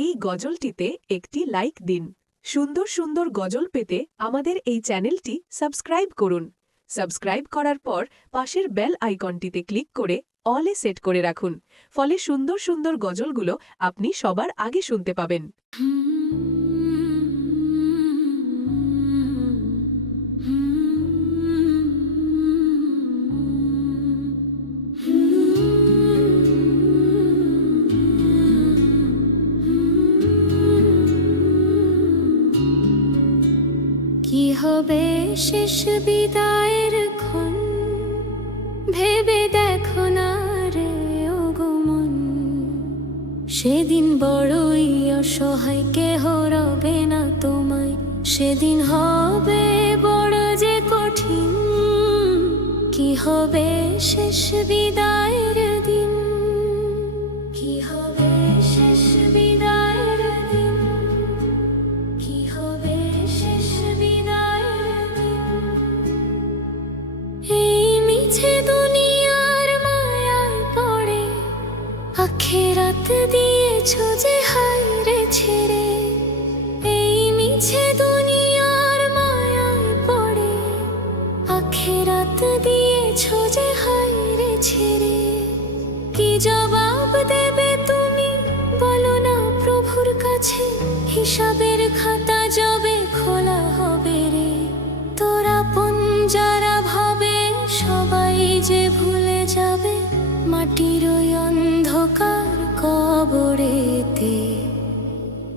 এই গজলটিতে একটি লাইক দিন। সুন্দর সুন্দর গজল পেতে আমাদের এই চ্যানেলটি সাবস্ক্রাইব করুন। সাবস্ক্রাইব করার পর পাশের বেল আইকনটিতে ক্লিক করে অলে সেট করে রাখুন, ফলে সুন্দর সুন্দর গজলগুলো আপনি সবার আগে শুনতে পাবেন। কি হবে শেষ বিদায়ের ক্ষণ, ভেবে দেখো না রে ওগো মন। সেদিন বড়ই অসহায়, কেহ রবে না তোমায়। সেদিন হবে বড় যে কঠিন। কি হবে শেষ বিদায়ের দিন, কি হবে শেষ বিদায়ের দিন, কি হবে শেষ বিদায়ের দিন। এই মিছে দুনিয়ার মায়ায় পড়ে আখিরাত দিয়েছো যে হায় রে ছেড়ে। এই মিছে দুনিয়ার মায়ায় পড়ে আখিরাত দিয়েছো যে হায় রে ছেড়ে। কি জবাব দেবে তুমি বলো না প্রভুর কাছে? হিসাবের খাতা যবে খোলা হবে রে, তোরা আপন যারা ভাবে সবাই যে ভুলে যাবে মাটির ওই অন্ধকার কবরেতে।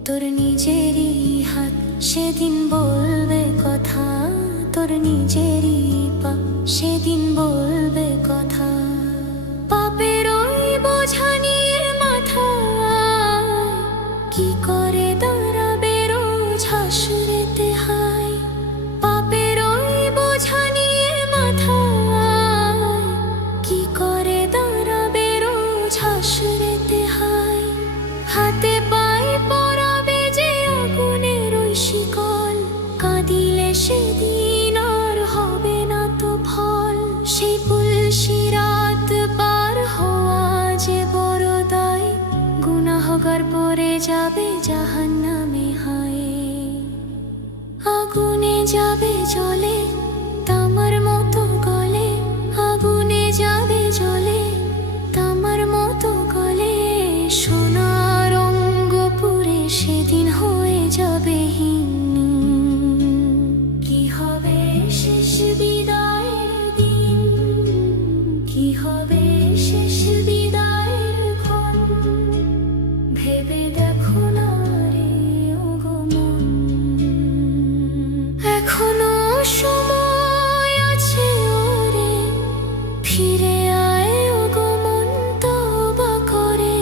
তোর নিজেরই হাত সেদিন বলবে কথা, তোর নিজেরই পা সেদিন বলবে কথা। পাপের ওই বোঝা নিয়ে মাথা কি করে দাঁড়াবে রোজ হাসরেতে হায়। পাপের ওই বোঝা নিয়ে মাথা কি করে দাঁড়াবে রোজ হাসরেতে হায়। হাতে পায়ে পরাবে যে আগুনের ওই শিকল, কাঁদিলে সেদিন আর হবে না তো ফল। সেই পুলসিরাত পার হওয়া যে বড় দায়, গুনাহগার পড়ে যাবে জাহান্নামে হায়। আগুনে যাবে জ্বলে তামার মতো গলে, আগুনে যাবে জ্বলে তামার মতো গলে। সোনার অঙ্গ পুড়ে সেদিন হয়ে যাবে হীন। কি হবে শেষ বিদায়ের দিন, কি হবে শেষ বিদায়ের ক্ষণ। ভেবে দেখো না রে ওগো মন। এখনো সময় আছে ওরে, ফিরে আয় ওগো মন তওবা করে।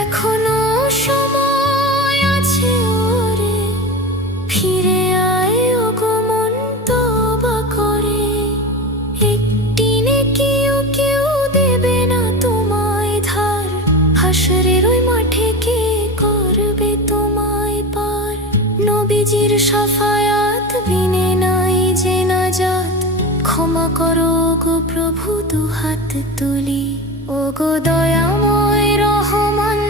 এখনো সময় আছে ওরে, ফিরে আয় ওগো মন তওবা করে। একটি নেকিও কেউ দেবে না তোমায় ধার, হাসরের ওই মাঠে কে করবে তোমায় পার। নবীজির শাফায়াত বিনে নাই যে নাজাত, ক্ষমা করো গো প্রভু দুহাত তুলি। ওগো দয়াময় রহমান